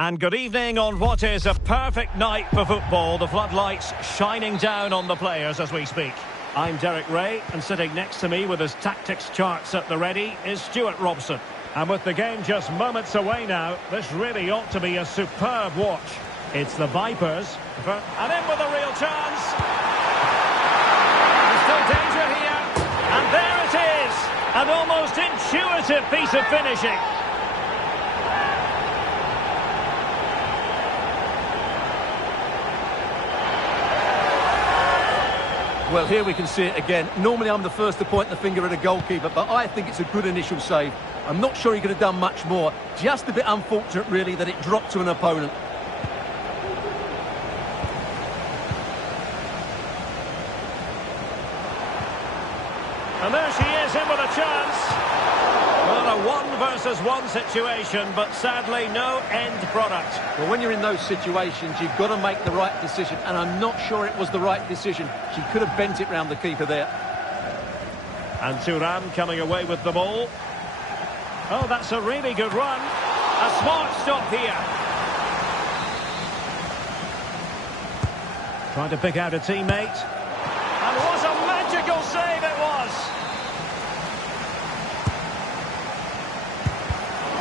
And good evening on what is a perfect night for football. The floodlights shining down on the players as we speak. I'm Derek Ray, and sitting next to me with his tactics charts at the ready is Stuart Robson. And with the game just moments away now, this really ought to be a superb watch. It's the Vipers, and in with a real chance. There's still danger here, and there it is! An almost intuitive piece of finishing. Well, here we can see it again. Normally I'm the first to point the finger at a goalkeeper, but I think it's a good initial save. I'm not sure he could have done much more. Just a bit unfortunate, really, that it dropped to an opponent. And there she is, in with a chance. Well, a 1-versus-1 situation, but sadly no end product. Well, when you're in those situations, you've got to make the right decision, and I'm not sure it was the right decision. She could have bent it round the keeper there. And Thuram coming away with the ball. Oh, that's a really good run. A smart stop here. Trying to pick out a teammate. And what a magical save it was.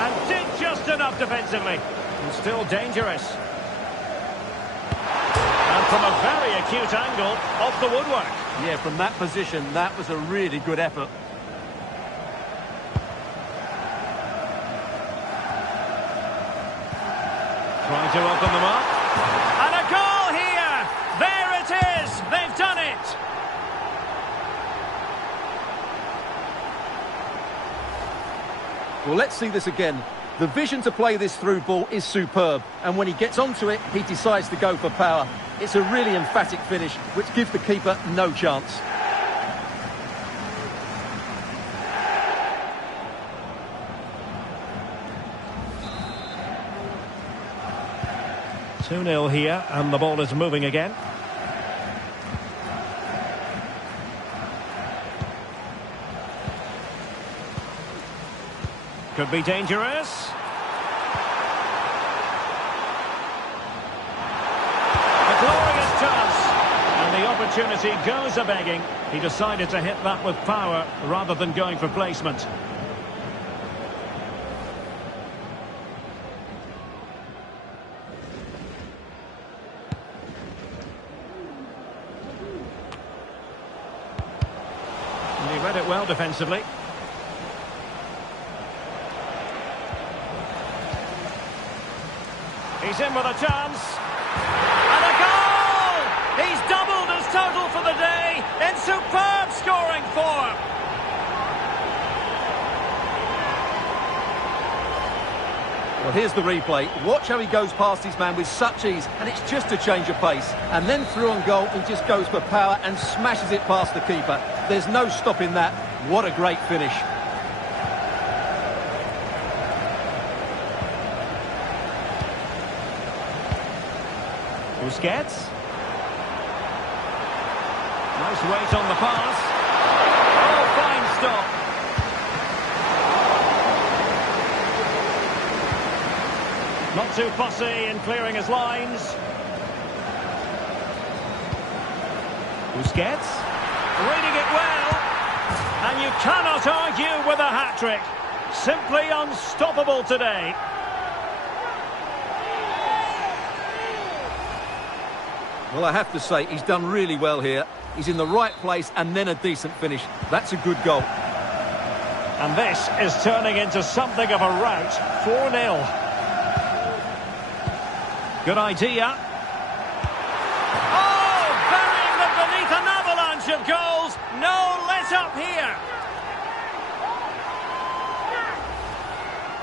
And did just enough defensively. And still dangerous. And from a very acute angle, off the woodwork. Yeah, from that position, that was a really good effort. Trying to open them up. And a goal here! There it is! They've done it! Well, let's see this again. The vision to play this through ball is superb, and when he gets onto it, he decides to go for power. It's a really emphatic finish, which gives the keeper no chance. Two-nil here, and the ball is moving again. Could be dangerous. A glorious chance. And the opportunity goes a-begging. He decided to hit that with power rather than going for placement. And he read it well defensively. He's in with a chance. And a goal! He's doubled his total for the day in superb scoring form. Well, here's the replay. Watch how he goes past his man with such ease, and it's just a change of pace. And then through on goal, he just goes for power and smashes it past the keeper. There's no stopping that. What a great finish. Busquets. Nice weight on the pass. Oh, fine stop. Not too fussy in clearing his lines. Busquets. Reading it well. And you cannot argue with a hat-trick. Simply unstoppable today. Well, I have to say, he's done really well here. He's in the right place and then a decent finish. That's a good goal. And this is turning into something of a rout. 4-0. Good idea. Oh, burying them beneath an avalanche of goals. No let-up here.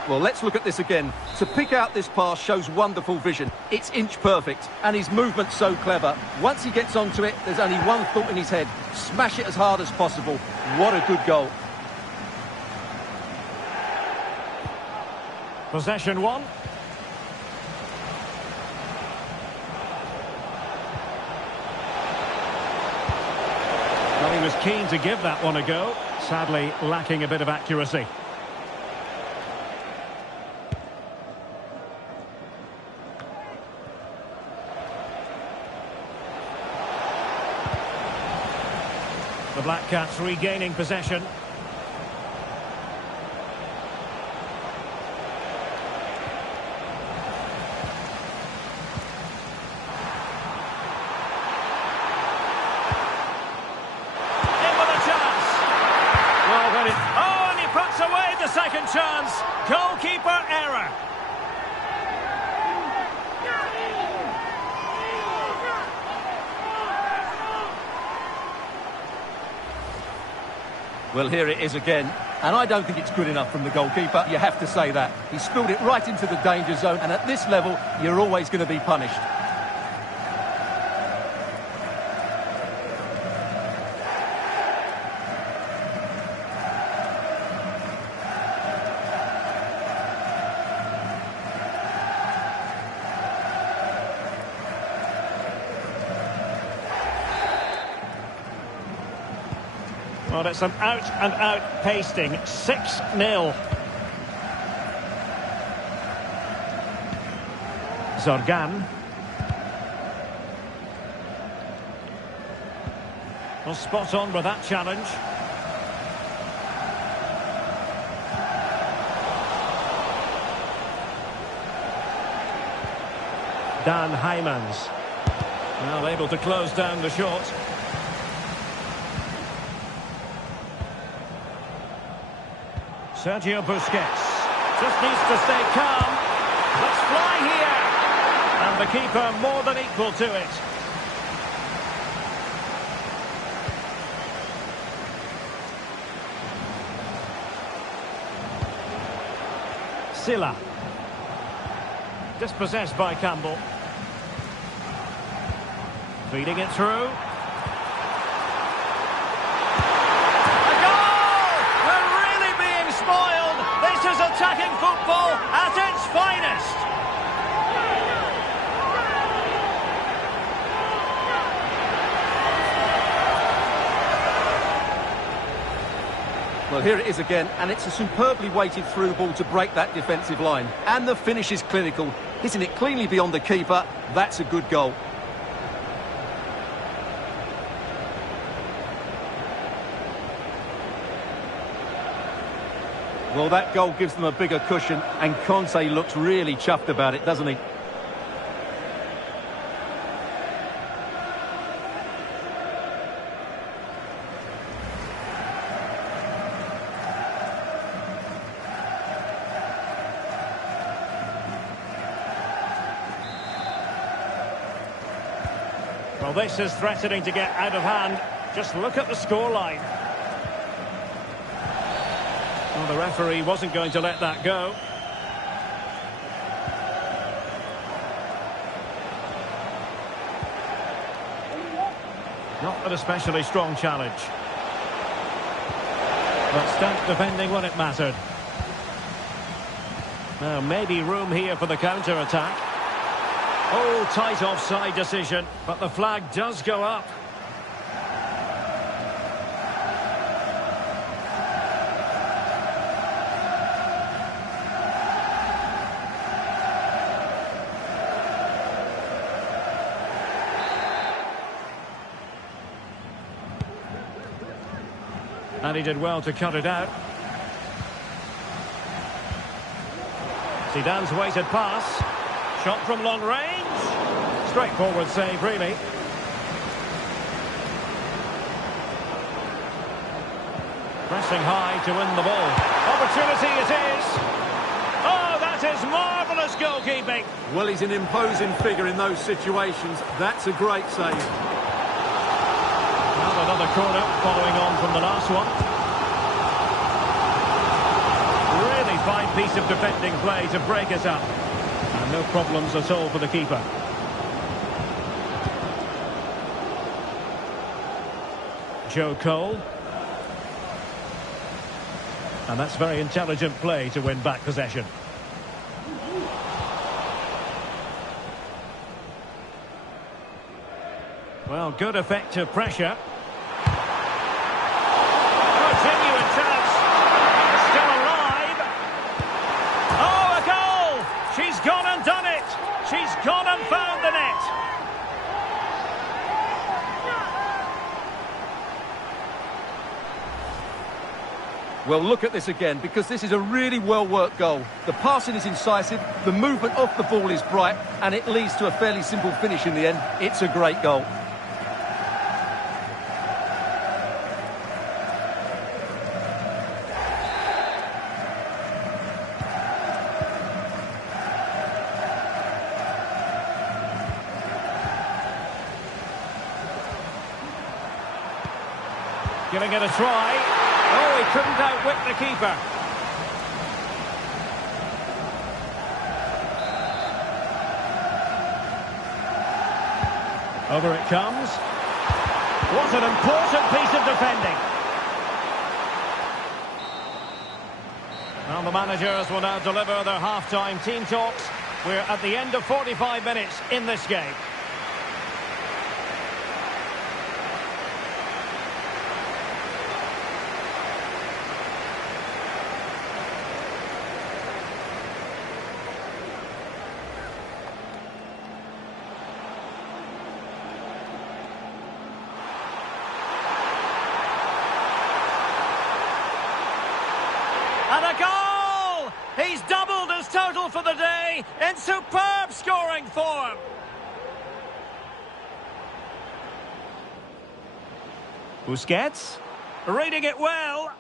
Well, let's look at this again. To pick out this pass shows wonderful vision. It's inch perfect, and his movement's so clever. Once he gets onto it, there's only one thought in his head. Smash it as hard as possible. What a good goal. Possession one. Well, he was keen to give that one a go. Sadly, lacking a bit of accuracy. The Black Cats regaining possession. Away the second chance. Goalkeeper error. Well, here it is again. And I don't think it's good enough from the goalkeeper. You have to say that. He spilled it right into the danger zone. And at this level, you're always going to be punished. Well, it's an out-and-out pasting. 6-0. Zorgan. Well, spot on with that challenge. Dan Heymans. Well, able to close down the shot. Sergio Busquets just needs to stay calm. Let's fly here. And the keeper more than equal to it. Silla. Dispossessed by Campbell. Feeding it through. This is attacking football at its finest. Well, here it is again, and it's a superbly weighted through ball to break that defensive line. And the finish is clinical. Hitting it cleanly beyond the keeper, that's a good goal. Well, that goal gives them a bigger cushion, and Conte looks really chuffed about it, doesn't he? Well, this is threatening to get out of hand. Just look at the scoreline. Well, the referee wasn't going to let that go. Not an especially strong challenge. But stout defending when it mattered. Now, maybe room here for the counter-attack. Oh, tight offside decision, but the flag does go up. And he did well to cut it out. Zidane's weighted pass. Shot from long range. Straightforward save, really. Pressing high to win the ball. Opportunity it is. Oh, that is marvellous goalkeeping. Well, he's an imposing figure in those situations. That's a great save. Now another corner following on from the last one. Really fine piece of defending play to break it up. And no problems at all for the keeper. Joe Cole. And that's very intelligent play to win back possession. Well, good effective pressure. Oh, genuine chance. Still alive. Oh, a goal! She's gone and done it. She's gone and found the net. Well, look at this again, because this is a really well-worked goal. The passing is incisive, the movement off the ball is bright, and it leads to a fairly simple finish in the end. It's a great goal. Giving it a try. Oh, he couldn't outwit the keeper. Over it comes. What an important piece of defending. Well, the managers will now deliver their half-time team talks. We're at the end of 45 minutes in this game. And a goal! He's doubled his total for the day in superb scoring form. Busquets, reading it well.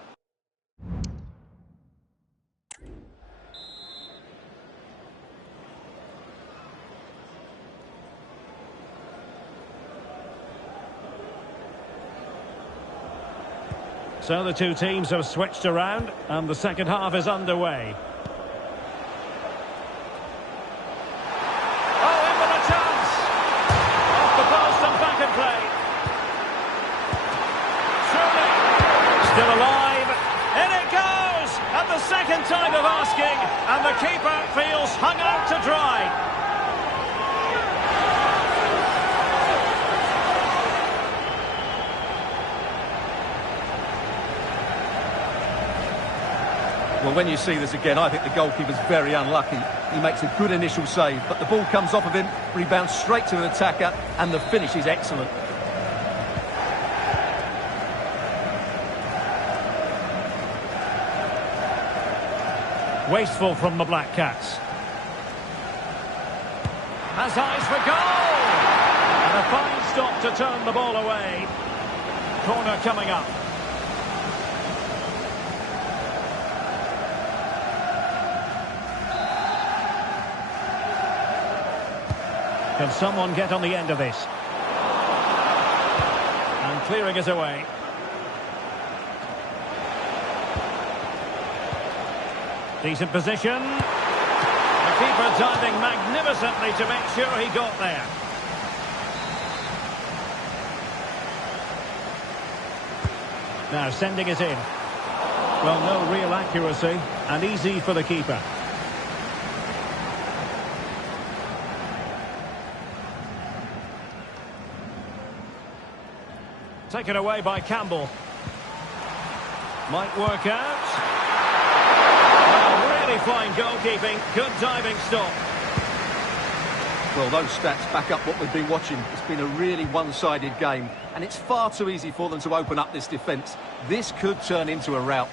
So the two teams have switched around and the second half is underway. Oh, in with a chance! Off the post and back in play. Surely, still alive. In it goes! At the second time of asking, and the keeper feels hung out to dry. Well, when you see this again, I think the goalkeeper's very unlucky. He makes a good initial save, but the ball comes off of him, rebounds straight to an attacker, and the finish is excellent. Wasteful from the Black Cats. Has eyes for goal! And a fine stop to turn the ball away. Corner coming up. Can someone get on the end of this? And clearing it away. Decent position. The keeper diving magnificently to make sure he got there. Now sending it in. Well, no real accuracy and easy for the keeper. Taken away by Campbell. Might work out. Well, really fine goalkeeping. Good diving stop. Well, those stats back up what we've been watching. It's been a really one-sided game, and it's far too easy for them to open up this defence. This could turn into a rout.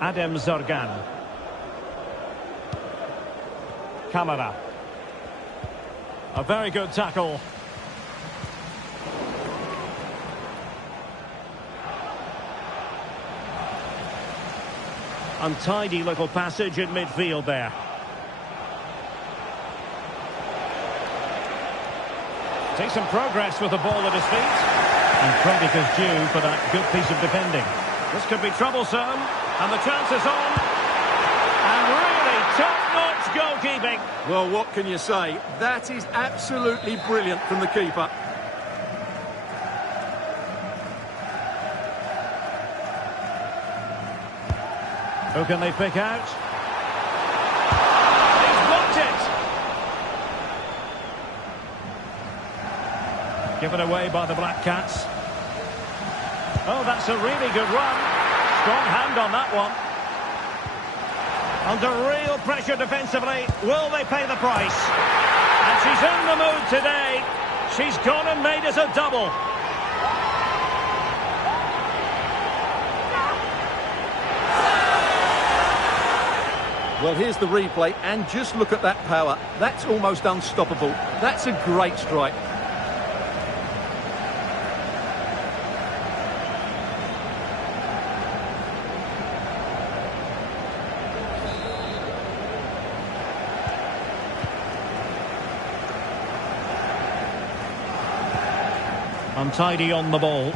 Adem Zargan. Camara. A very good tackle. Untidy little passage in midfield there. Decent progress with the ball at his feet. And credit is due for that good piece of defending. This could be troublesome. And the chance is on. And really top-notch goalkeeping. Well, what can you say? That is absolutely brilliant from the keeper. Who can they pick out? He's blocked it. Given away by the Black Cats. Oh, that's a really good run. Strong hand on that one. Under real pressure defensively. Will they pay the price? And she's in the mood today. She's gone and made it a double. Well, here's the replay, and just look at that power. That's almost unstoppable. That's a great strike. Untidy on the ball.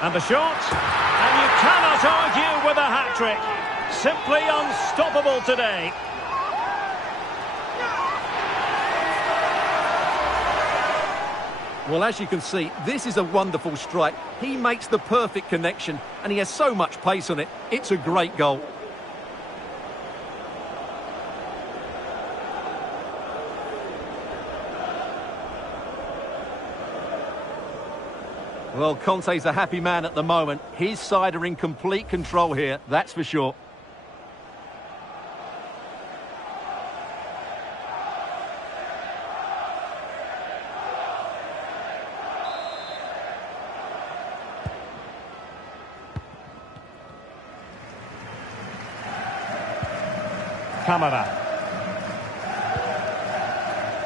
And the shot. And you cannot argue with a hat-trick. Simply unstoppable today. Well, as you can see, this is a wonderful strike. He makes the perfect connection, and he has so much pace on it. It's a great goal. Well, Conte's a happy man at the moment. His side are in complete control here, that's for sure. Camara.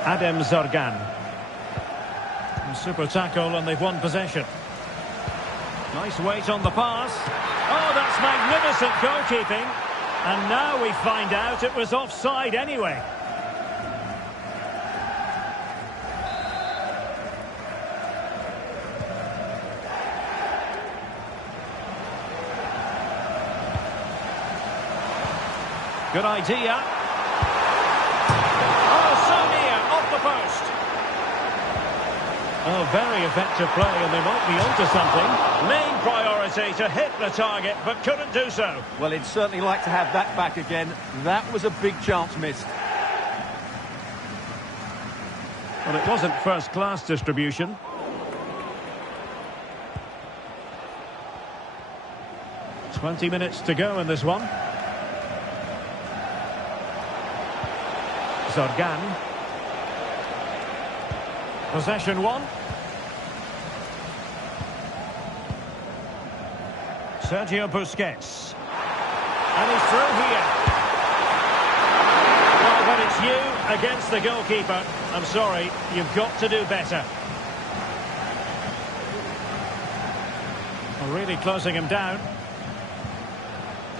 Adem Zorgan. Super tackle, and they've won possession. Nice weight on the pass. Oh, that's magnificent goalkeeping. And now we find out it was offside anyway. Good idea. Oh, so near, off the post. Oh, very effective play, and they might be onto something. Main priority to hit the target, but couldn't do so. Well, he'd certainly like to have that back again. That was a big chance missed. Well, it wasn't first-class distribution. "20 minutes to go in this one. Zorgan. Possession one. Sergio Busquets. And he's through here. Well, when it's you against the goalkeeper, I'm sorry, you've got to do better. Well, really closing him down.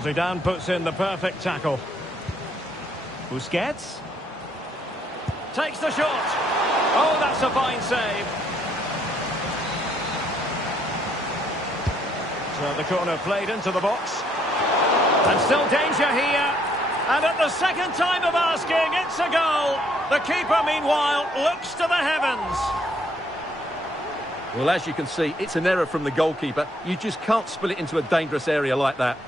Zidane puts in the perfect tackle. Busquets. Takes the shot. Oh, that's a fine save. So the corner played into the box. And still danger here. And at the second time of asking, it's a goal. The keeper, meanwhile, looks to the heavens. Well, as you can see, it's an error from the goalkeeper. You just can't spill it into a dangerous area like that.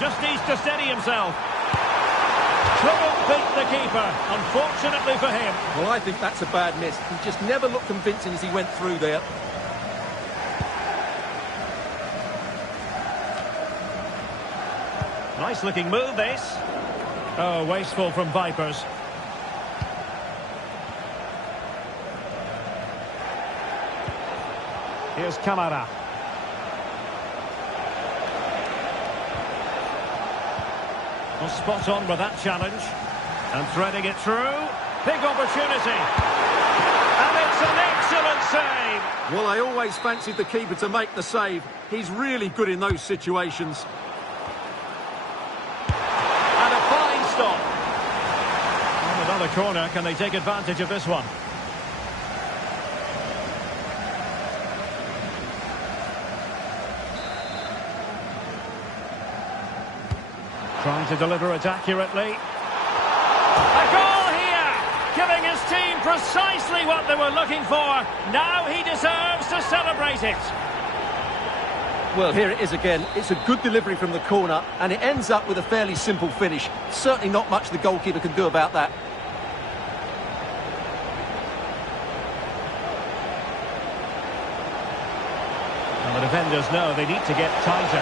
Just needs to steady himself. Couldn't beat the keeper, unfortunately for him. Well, I think that's a bad miss. He just never looked convincing as he went through there. Nice looking move, this. Oh, wasteful from Vipers. Here's Camara. Well, spot on with that challenge. And threading it through. Big opportunity. And it's an excellent save. Well, I always fancied the keeper to make the save. He's really good in those situations. And a fine stop. On another corner, can they take advantage of this one? Trying to deliver it accurately. A goal here! Giving his team precisely what they were looking for. Now he deserves to celebrate it. Well, here it is again. It's a good delivery from the corner, and it ends up with a fairly simple finish. Certainly not much the goalkeeper can do about that. defenders know they need to get tighter.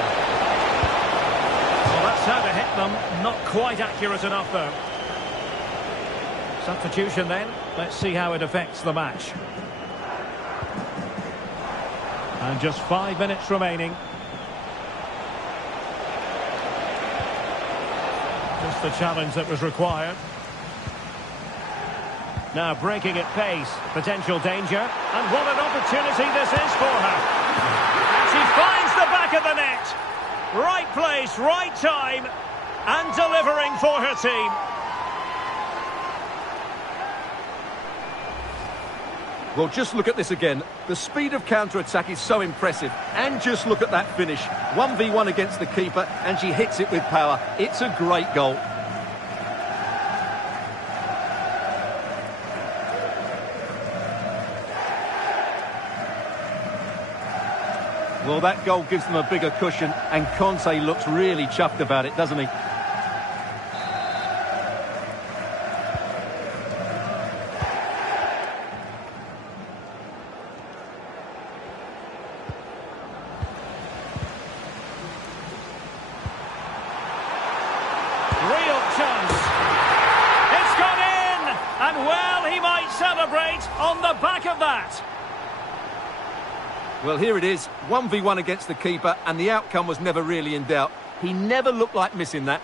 Well, that's how to hit them. Not quite accurate enough, though. Substitution then. Let's see how it affects the match. And just 5 minutes remaining. Just the challenge that was required. Now breaking at pace. Potential danger. And what an opportunity this is for her. And she finds the back of the net. Right place, right time. And delivering for her team. Well, just look at this again. The speed of counter-attack is so impressive. And just look at that finish. 1v1 against the keeper, and she hits it with power. It's a great goal. Well, that goal gives them a bigger cushion, and Conte looks really chuffed about it, doesn't he? Real chance. It's gone in! And well, he might celebrate on the back of that. Well, here it is, 1v1 against the keeper, and the outcome was never really in doubt. He never looked like missing that.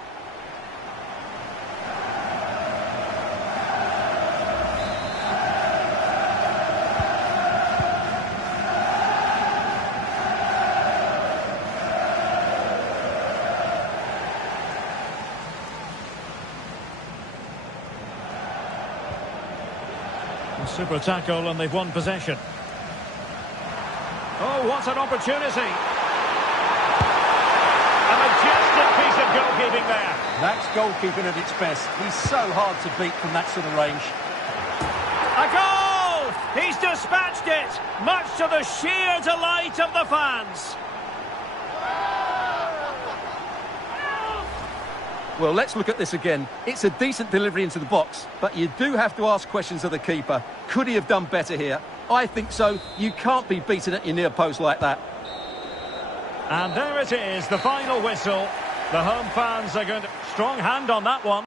A super tackle, and they've won possession. Oh, what an opportunity. A majestic piece of goalkeeping there. That's goalkeeping at its best. He's so hard to beat from that sort of range. A goal! He's dispatched it, much to the sheer delight of the fans. Well, let's look at this again. It's a decent delivery into the box, but you do have to ask questions of the keeper. Could he have done better here? I think so. You can't be beaten at your near post like that. And there it is, the final whistle. The home fans are going to... Strong hand on that one.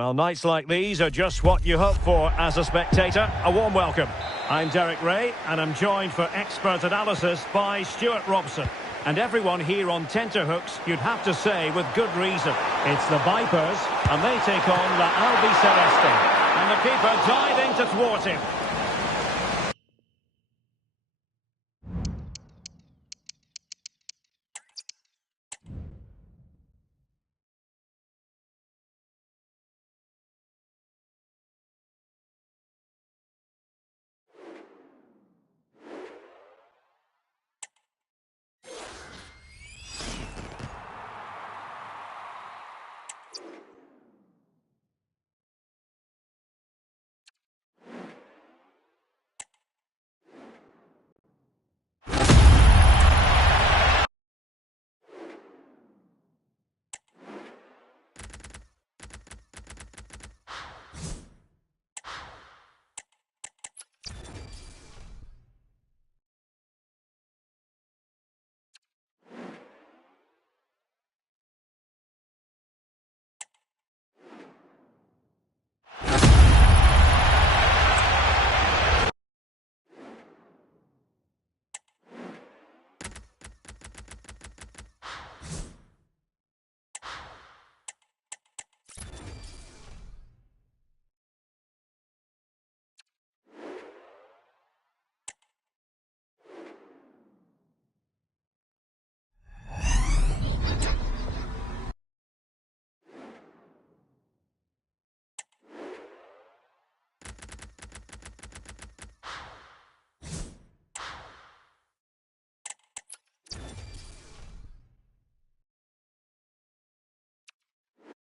Well, nights like these are just what you hope for as a spectator. A warm welcome. I'm Derek Ray, and I'm joined for expert analysis by Stuart Robson. And everyone here on tenterhooks, you'd have to say with good reason. It's the Vipers, and they take on La Albiceleste. And the keeper diving to thwart him.